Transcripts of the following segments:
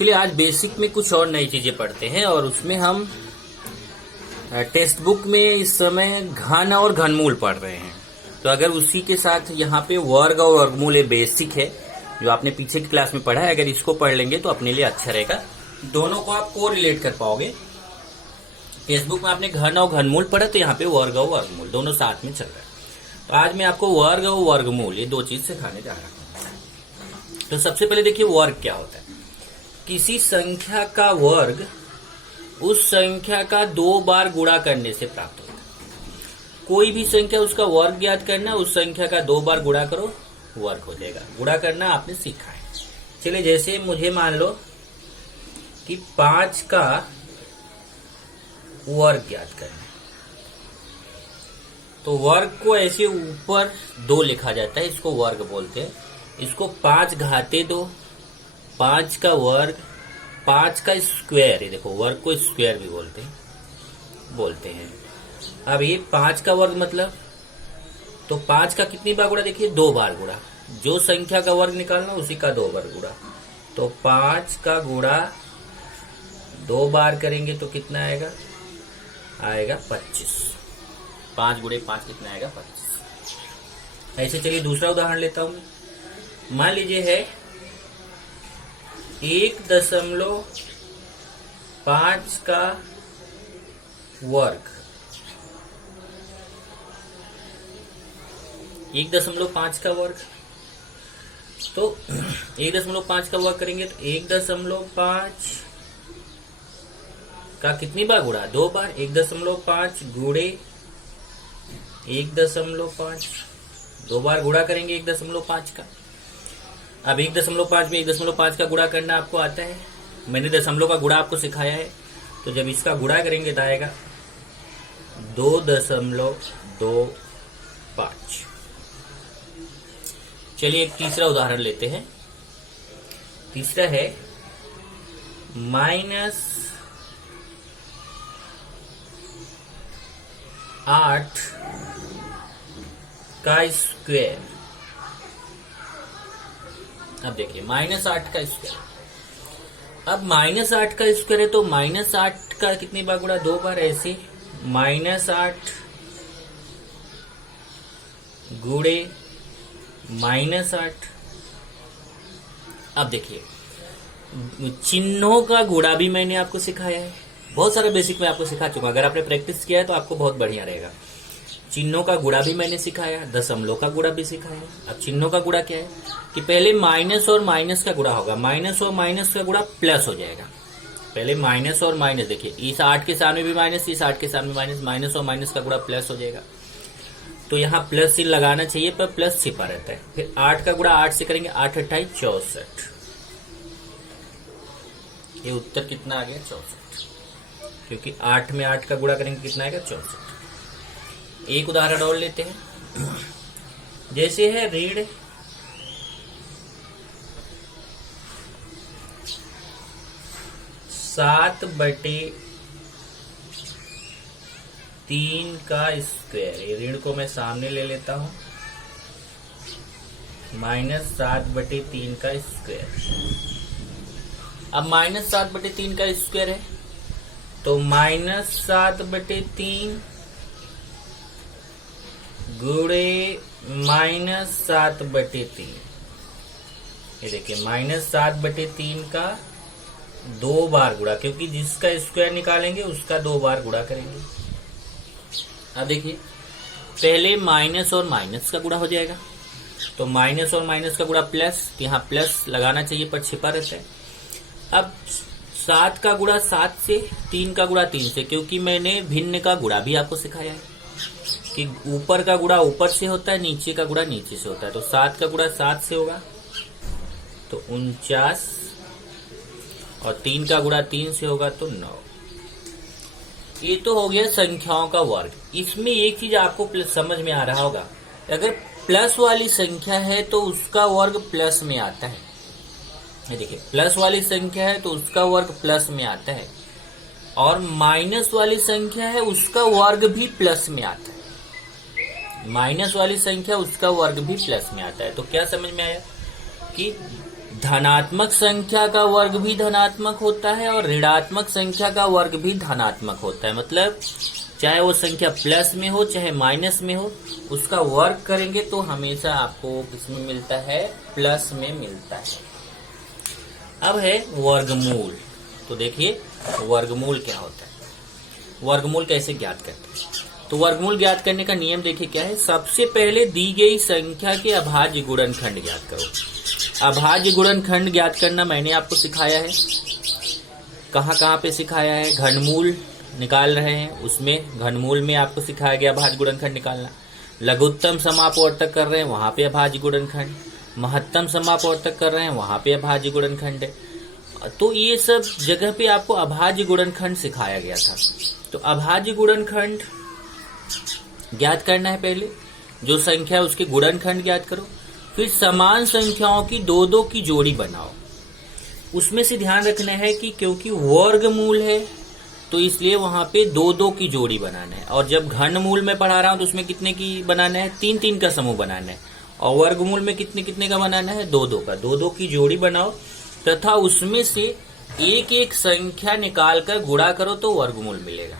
चलिए आज बेसिक में कुछ और नई चीजें पढ़ते हैं और उसमें हम टेक्स्ट बुक में इस समय घन और घनमूल पढ़ रहे हैं। तो अगर उसी के साथ यहाँ पे वर्ग और वर्गमूल ये बेसिक है जो आपने पीछे की क्लास में पढ़ा है, अगर इसको पढ़ लेंगे तो अपने लिए अच्छा रहेगा। दोनों को आप को रिलेट कर पाओगे। टेक्स्ट बुक में आपने घन और घनमूल पढ़ा, तो यहाँ पे वर्ग और वर्गमूल दोनों साथ में चल रहा है। तो आज मैं आपको वर्ग और वर्गमूल ये दो चीज सिखाने जा रहा हूँ। तो सबसे पहले देखिए वर्ग क्या होता है। किसी संख्या का वर्ग उस संख्या का 2 बार गुणा करने से प्राप्त होता है। कोई भी संख्या उसका वर्ग ज्ञात करना, उस संख्या का 2 बार गुणा करो, वर्ग हो जाएगा। गुणा करना आपने सीखा है। चलिए जैसे मुझे मान लो कि 5 का वर्ग ज्ञात करना, तो वर्ग को ऐसे ऊपर 2 लिखा जाता है, इसको वर्ग बोलते हैं। इसको 5 घाते 2, 5 का वर्ग, 5 का स्क्वायर, ये देखो वर्ग को स्क्वायर भी बोलते हैं। अब ये 5 का वर्ग मतलब, तो 5 का कितनी बार गुणा, देखिए 2 बार गुणा। जो संख्या का वर्ग निकालना उसी का 2 बार गुणा। तो 5 का गुणा 2 बार करेंगे तो कितना आएगा, आएगा 25। 5 गुणे 5 कितना आएगा, 25। ऐसे चलिए दूसरा उदाहरण लेता हूं। मान लीजिए है 1.5 का वर्ग, 1.5 का वर्ग, तो 1.5 का वर्ग करेंगे तो 1.5 का कितनी बार गुणा, 2 बार। 1.5 गुणे 1.5, 2 बार गुणा करेंगे 1.5 का। अब 1.5 में 1.5 का गुणा करना आपको आता है, मैंने दशमलव का गुणा आपको सिखाया है। तो जब इसका गुणा करेंगे तो आएगा 2.25। चलिए एक तीसरा उदाहरण लेते हैं। तीसरा है -8 का स्क्वायर। अब देखिए -8 का स्क्वायर, अब -8 का स्क्वायर है तो -8 का कितनी बार गुणा, 2 बार। ऐसे -8 गुणे -8। अब देखिए चिन्हों का गुणा भी मैंने आपको सिखाया है, बहुत सारे बेसिक में आपको सिखा चुका। अगर आपने प्रैक्टिस किया है तो आपको बहुत बढ़िया रहेगा। चिन्हों का गुणा भी मैंने सिखाया, दशमलव का गुणा भी सिखाया। अब चिन्हों का गुणा क्या है कि पहले माइनस और माइनस का गुणा होगा, माइनस और माइनस का गुणा प्लस हो जाएगा। पहले माइनस और माइनस, देखिए इस 8 के सामने भी माइनस, इस 8 के सामने माइनस, माइनस और माइनस का गुणा प्लस हो जाएगा। तो यहाँ प्लस चिन्ह लगाना चाहिए पर प्लस छिपा रहता है। फिर 8 का गुणा 8 से करेंगे, 8 × 8 = 64। ये उत्तर कितना आ गया, 64, क्योंकि 8 में 8 का गुणा करेंगे कितना आएगा, 64। एक उदाहरण और लेते हैं। जैसे है ऋण 7/3 का स्क्वायर। ये ऋण को मैं सामने ले लेता हूं, -7/3 का स्क्वायर। अब -7/3 का स्क्वायर है तो -7/3 गुणे -7/3। ये देखिए -7/3 का 2 बार गुणा, क्योंकि जिसका स्क्वायर निकालेंगे उसका 2 बार गुणा करेंगे। अब देखिए पहले माइनस और माइनस का गुणा हो जाएगा, तो माइनस और माइनस का गुणा प्लस, यहाँ प्लस लगाना चाहिए पर छिपा रहता है। अब 7 का गुणा 7 से, 3 का गुणा 3 से, क्योंकि मैंने भिन्न का गुणा भी आपको सिखाया है कि ऊपर का गुणा ऊपर से होता है, नीचे का गुणा नीचे से होता है। तो 7 का गुणा 7 से होगा तो 49, और 3 का गुणा 3 से होगा तो 9। ये तो हो गया संख्याओं का वर्ग। इसमें एक चीज आपको समझ में आ रहा होगा, अगर प्लस वाली संख्या है तो उसका वर्ग प्लस में आता है। देखिए प्लस वाली संख्या है तो उसका वर्ग प्लस में आता है, और माइनस वाली संख्या है उसका वर्ग भी प्लस में आता है। माइनस वाली संख्या उसका वर्ग भी प्लस में आता है। तो क्या समझ में आया कि धनात्मक संख्या का वर्ग भी धनात्मक होता है और ऋणात्मक संख्या का वर्ग भी धनात्मक होता है। मतलब चाहे वो संख्या प्लस में हो चाहे माइनस में हो, उसका वर्ग करेंगे तो हमेशा आपको किसमें मिलता है, प्लस में मिलता है। अब है वर्गमूल। तो देखिए वर्गमूल क्या होता है, वर्गमूल कैसे ज्ञात करते हैं। तो वर्गमूल ज्ञात करने का नियम देखिए क्या है। सबसे पहले दी गई संख्या के अभाज्य गुणनखंड ज्ञात करो। अभाज्य गुणनखंड ज्ञात करना मैंने आपको सिखाया है। कहाँ कहाँ पे सिखाया है, घनमूल निकाल रहे हैं उसमें, घनमूल में आपको सिखाया गया अभाज्य गुणनखंड निकालना। लघुत्तम समापवर्तक कर रहे हैं वहां पे अभाज्य गुणनखंड, महत्तम समापवर्तक कर रहे हैं वहां पे अभाज्य गुणनखंड है। तो ये सब जगह पे आपको अभाज्य गुणनखंड सिखाया गया था। तो अभाज्य गुणनखंड ज्ञात करना है। पहले जो संख्या है उसके गुणनखंड ज्ञात करो, फिर समान संख्याओं की दो दो की जोड़ी बनाओ। उसमें से ध्यान रखना है कि क्योंकि वर्गमूल है तो इसलिए वहां पे दो दो की जोड़ी बनाना है। और जब घनमूल में पढ़ा रहा हूं तो उसमें कितने की बनाना है, तीन तीन का समूह बनाना है। और वर्गमूल में कितने कितने का बनाना है, दो दो का। दो दो की जोड़ी बनाओ तथा उसमें से एक एक संख्या निकालकर गुणा करो तो वर्गमूल मिलेगा।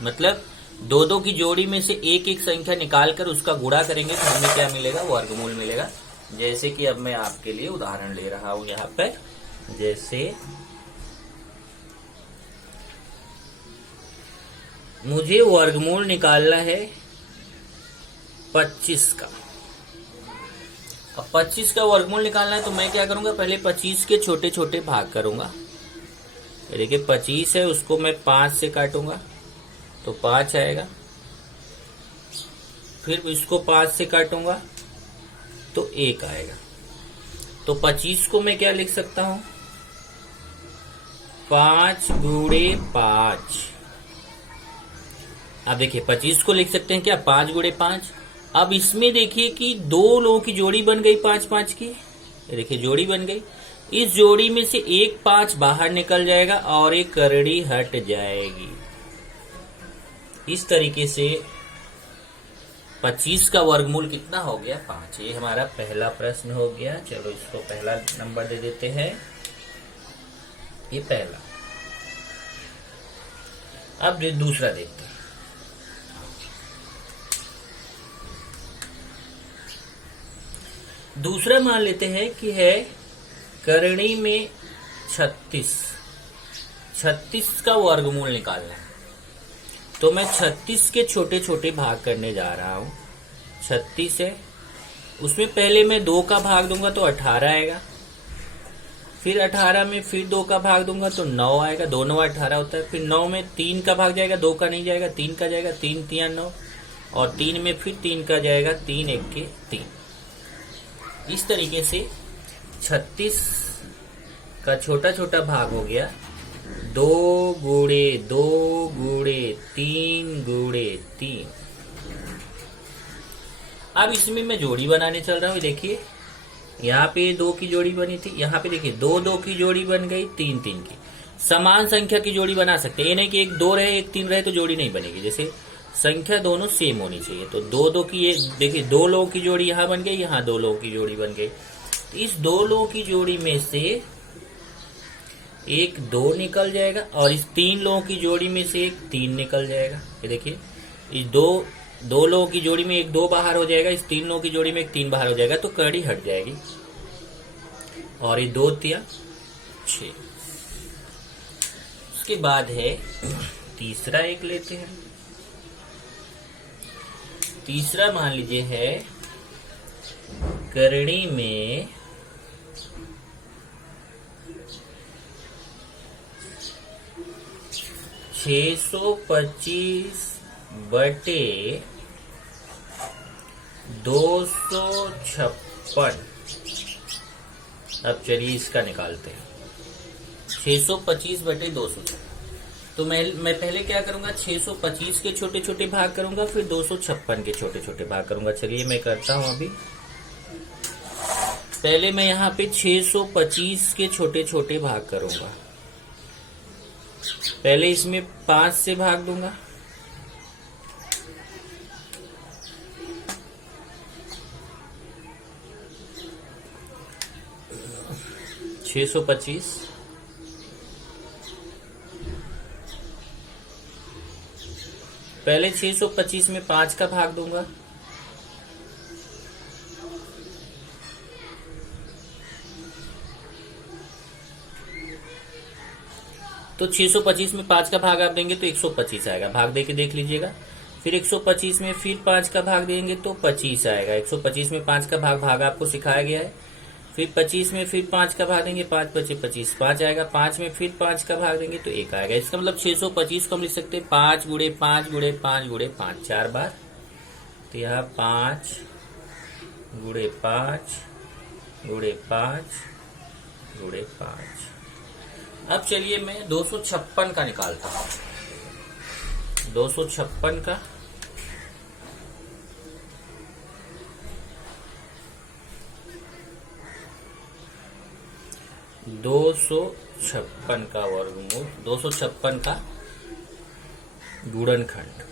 मतलब दो दो की जोड़ी में से एक एक संख्या निकालकर उसका गुणा करेंगे तो हमें क्या मिलेगा, वर्गमूल मिलेगा। जैसे कि अब मैं आपके लिए उदाहरण ले रहा हूं यहाँ पे। जैसे मुझे वर्गमूल निकालना है 25 का। अब 25 का वर्गमूल निकालना है तो मैं क्या करूंगा, पहले 25 के छोटे छोटे भाग करूंगा। देखिए 25 है, उसको मैं 5 से काटूंगा तो 5 आएगा। फिर इसको 5 से काटूंगा तो 1 आएगा। तो 25 को मैं क्या लिख सकता हूं, 5 गुणे 5। अब देखिए 25 को लिख सकते हैं क्या, 5 गुणे 5। अब इसमें देखिए कि दो लोगों की जोड़ी बन गई 5 5 की। देखिए जोड़ी बन गई। इस जोड़ी में से एक 5 बाहर निकल जाएगा और एक करड़ी हट जाएगी। इस तरीके से 25 का वर्गमूल कितना हो गया, 5। ये हमारा पहला प्रश्न हो गया। चलो इसको पहला नंबर दे देते हैं, ये पहला। अब दूसरा देखते हैं। दूसरा मान लेते हैं कि है करणी में 36। 36 का वर्गमूल निकालना है तो मैं 36 के छोटे छोटे भाग करने जा रहा हूं। 36 है, उसमें पहले मैं 2 का भाग दूंगा तो 18 आएगा। फिर 18 में फिर 2 का भाग दूंगा तो 9 आएगा। 2 9 18 होता है। फिर 9 में 3 का भाग जाएगा, 2 का नहीं जाएगा, 3 का जाएगा, 3 3 9। और 3 में फिर 3 का जाएगा, 3 1 के 3। इस तरीके से 36 का छोटा छोटा भाग हो गया 2 गुणे 2 गुणे 3 गुणे 3। अब इसमें मैं जोड़ी बनाने चल रहा हूं। देखिए यहाँ पे 2 की जोड़ी बनी थी, यहाँ पे देखिए 2 2 की जोड़ी बन गई, 3 3 की। समान संख्या की जोड़ी बना सकते हैं, ये नहीं कि एक 2 रहे एक 3 रहे तो जोड़ी नहीं बनेगी। जैसे संख्या दोनों सेम होनी चाहिए। तो 2 2 की, ये देखिए 2 लोगों की जोड़ी यहाँ बन गई, यहाँ 2 लोगों की जोड़ी बन गई। तो इस 2 लोगों की जोड़ी में से एक 2 निकल जाएगा और इस 3 लोगों की जोड़ी में से एक 3 निकल जाएगा। ये देखिए इस 2 लोगों की जोड़ी में एक 2 बाहर हो जाएगा, इस 3 लोगों की जोड़ी में एक 3 बाहर हो जाएगा तो कड़ी हट जाएगी। और ये 2 तिया 6। उसके बाद है तीसरा एक लेते हैं। तीसरा मान लीजिए है करणी में 625 बटे 256। अब चलिए इसका निकालते हैं। 625 बटे 256। तो मैं पहले क्या करूंगा, 625 के छोटे छोटे भाग करूंगा, फिर 256 के छोटे छोटे भाग करूंगा। चलिए मैं करता हूं अभी। पहले मैं यहाँ पे 625 के छोटे छोटे भाग करूंगा। पहले इसमें 5 से भाग दूंगा, 625 पहले 625 में 5 का भाग दूंगा, तो 625 में 5 का भाग आप देंगे तो 125 आएगा। भाग दे के देख लीजिएगा। फिर 125 में फिर 5 का भाग देंगे तो 25 आएगा। 125 में 5 का भाग आपको सिखाया गया है। फिर 25 में फिर 5 का भाग देंगे, 5 25 25 5 आएगा। 5 में फिर 5 का भाग देंगे तो 1 आएगा। इसका मतलब 625 को हम लिख सकते हैं 5 गुणे 5 गुणे 5 गुणे 5 4 बार। तो यहाँ 5 गुणे 5 गुणे 5 गुणे 5। अब चलिए मैं 256 का निकालता हूं। 256 का 256 का वर्गमूल, 256 का गुणनखंड।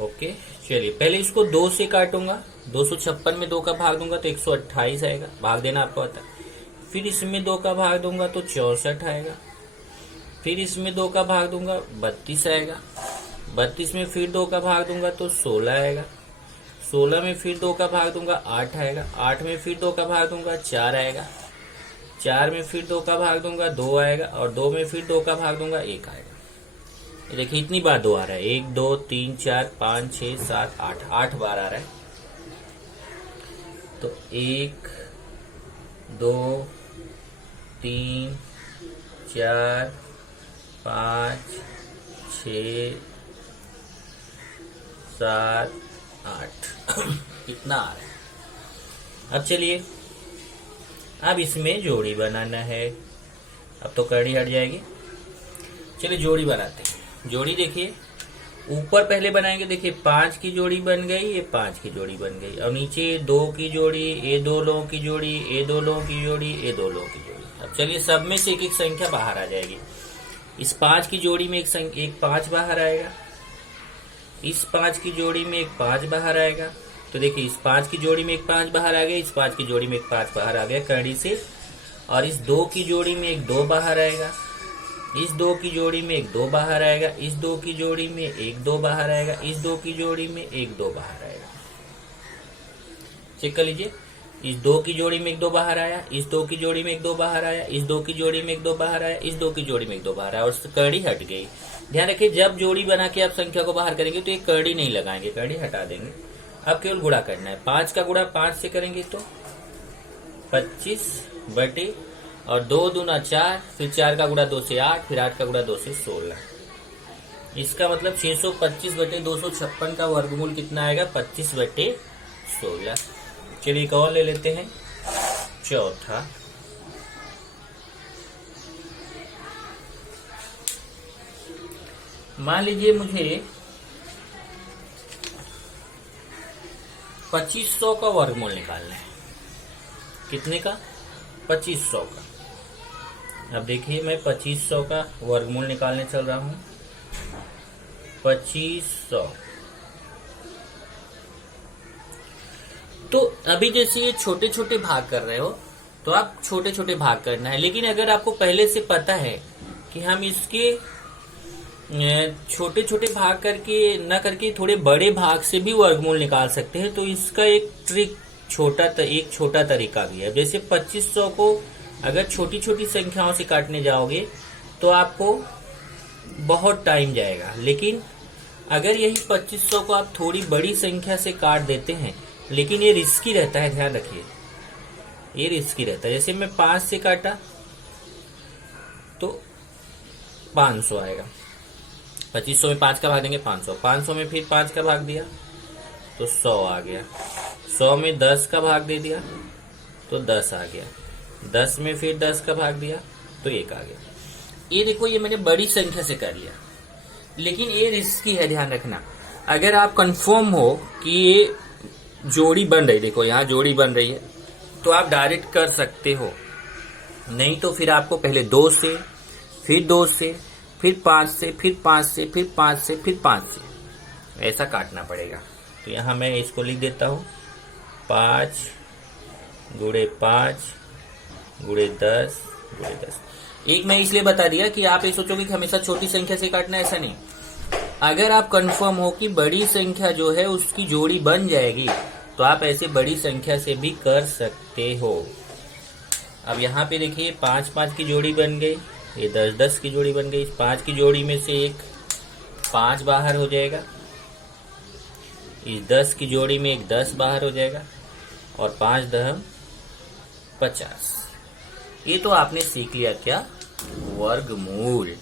ओके, चलिए पहले इसको 2 से काटूंगा। 256 में 2 का भाग दूंगा तो 128 आएगा। भाग देना आपको आता है। फिर इसमें 2 का भाग दूंगा तो 64 आएगा। फिर इसमें 2 का भाग दूंगा 32 आएगा। 32 में फिर 2 का भाग दूंगा तो 16 आएगा। 16 में फिर 2 का भाग दूंगा 8 आएगा। 8 में फिर 2 का भाग दूंगा 4 आएगा। 4 में फिर 2 का भाग दूंगा 2 आएगा। और 2 में फिर 2 का भाग दूंगा 1 आएगा। ये देखिए इतनी बार 2 आ रहा है। 1 2 3 4 5 6 7 8 8 बार आ रहा है। तो 1 2 3 4 5 6 7 8 इतना आ रहा है। अब चलिए, अब इसमें जोड़ी बनाना है। अब तो कड़ी हट जाएगी। चलिए जोड़ी बनाते हैं। जोड़ी देखिए, ऊपर पहले बनाएंगे। देखिए 5 की जोड़ी बन गई, ये 5 की जोड़ी बन गई। और नीचे 2 की जोड़ी, ये 2 लोगों की जोड़ी, ये 2 लोगों की जोड़ी, ये 2 लोगों की जोड़ी। अब चलिए सब में से एक एक संख्या बाहर आ जाएगी। इस 5 की जोड़ी में एक 5 बाहर आएगा। इस 5 की जोड़ी में एक 5 बाहर आएगा। तो देखिए इस 5 की जोड़ी में एक 5 बाहर आ गया, इस 5 की जोड़ी में एक 5 बाहर आ गया कड़ी से। और इस 2 की जोड़ी में एक 2 बाहर आएगा। इस 2 की जोड़ी में एक 2 बाहर आएगा। इस 2 की जोड़ी में एक 2 बाहर आएगा। इस 2 की जोड़ी में एक 2 बाहर आएगा। चेक कर लीजिए, इस 2 की जोड़ी में एक 2 बाहर आया, इस 2 की जोड़ी में एक 2 बाहर आया, इस 2 की जोड़ी में एक 2 बाहर आया, इस 2 की जोड़ी में एक 2 बाहर आया। और कड़ी हट गई। ध्यान रखिए, जब जोड़ी बना के आप संख्या को बाहर करेंगे तो एक कड़ी नहीं लगाएंगे, कड़ी हटा देंगे। अब केवल गुणा करना है। 5 का गुणा 5 से करेंगे तो 25 बटे, और 2 दूना 4, फिर 4 का गुणा 2 से 8, फिर 8 का गुणा 2 से 16। इसका मतलब 625 बटे 256 का वर्गमूल कितना आएगा? 25 बटे 16। चलिए एक और ले लेते हैं, चौथा। मान लीजिए मुझे 2500 का वर्गमूल निकालना है। कितने का? 2500 का। अब देखिए मैं 2500 का वर्गमूल निकालने चल रहा हूं। 2500। तो अभी जैसे ये छोटे छोटे भाग कर रहे हो तो आप छोटे छोटे भाग करना है। लेकिन अगर आपको पहले से पता है कि हम इसके छोटे छोटे भाग करके न करके थोड़े बड़े भाग से भी वर्गमूल निकाल सकते हैं, तो इसका एक ट्रिक एक छोटा तरीका भी है। जैसे 2500 को अगर छोटी छोटी संख्याओं से काटने जाओगे तो आपको बहुत टाइम जाएगा। लेकिन अगर यही 2500 को आप थोड़ी बड़ी संख्या से काट देते हैं, लेकिन ये रिस्की रहता है, ध्यान रखिए ये रिस्की रहता है। जैसे मैं 5 से काटा तो 500 आएगा। 2500 में 5 का भाग देंगे 500। 500 में फिर 5 का भाग दिया तो 100 आ गया। 100 में 10 का भाग दे दिया तो 10 आ गया। 10 में फिर 10 का भाग दिया तो 1 आ गया। ये देखो, ये मैंने बड़ी संख्या से कर लिया, लेकिन ये रिस्की है, ध्यान रखना। अगर आप कंफर्म हो कि ये जोड़ी बन रही, देखो यहाँ जोड़ी बन रही है, तो आप डायरेक्ट कर सकते हो। नहीं तो फिर आपको पहले 2 से, फिर 2 से, फिर 5 से, फिर 5 से, फिर 5 से, फिर 5 से, ऐसा काटना पड़ेगा। तो यहाँ मैं इसको लिख देता हूँ 5 गुणे 5 गुणे 10 गुणे 10। एक मैं इसलिए बता दिया कि आप ये सोचोगे कि हमेशा छोटी संख्या से काटना, ऐसा नहीं। अगर आप कंफर्म हो कि बड़ी संख्या जो है उसकी जोड़ी बन जाएगी तो आप ऐसे बड़ी संख्या से भी कर सकते हो। अब यहाँ पे देखिए 5 5 की जोड़ी बन गई, ये 10 10 की जोड़ी बन गई। 5 की जोड़ी में से एक 5 बाहर हो जाएगा, इस 10 की जोड़ी में एक 10 बाहर हो जाएगा और 5 दहम 50। ये तो आपने सीख लिया क्या, वर्गमूल।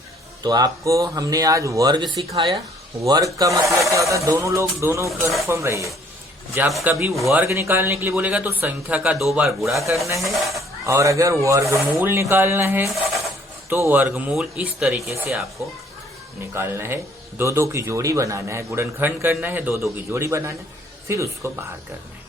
तो आपको हमने आज वर्ग सिखाया। वर्ग का मतलब क्या होता है, दोनों कन्फर्म रहिए। जब कभी वर्ग निकालने के लिए बोलेगा तो संख्या का 2 बार गुणा करना है, और अगर वर्गमूल निकालना है तो वर्गमूल इस तरीके से आपको निकालना है। 2 2 की जोड़ी बनाना है, गुणनखंड करना है, 2 2 की जोड़ी बनाना है, फिर उसको बाहर करना है।